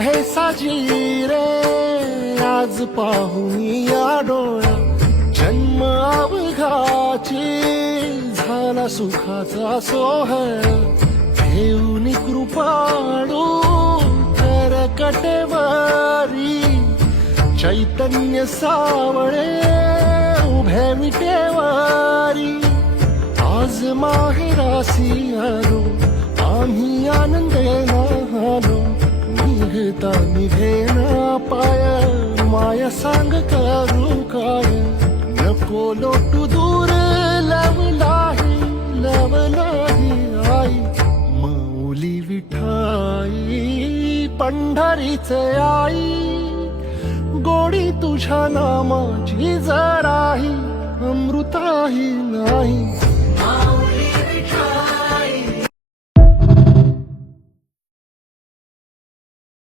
आहे साजी रे आज पाहुनी या डोळा जन्म अवघाची झाला सुखाचा सोहळा घेऊन कृपाळू कर कटेवारी चैतन्य सावळे उभे विटेवारी आज माहेरासी आलो आम्ही आनंदेना आलो निघता निघेना पाय माया सांग करू काय नको लोटू दूर लवलाही आई माऊली विठाई पंढरीचे आई गोडी तुझ्या नामाची जराही अमृताही नाही माऊली विठ्ठल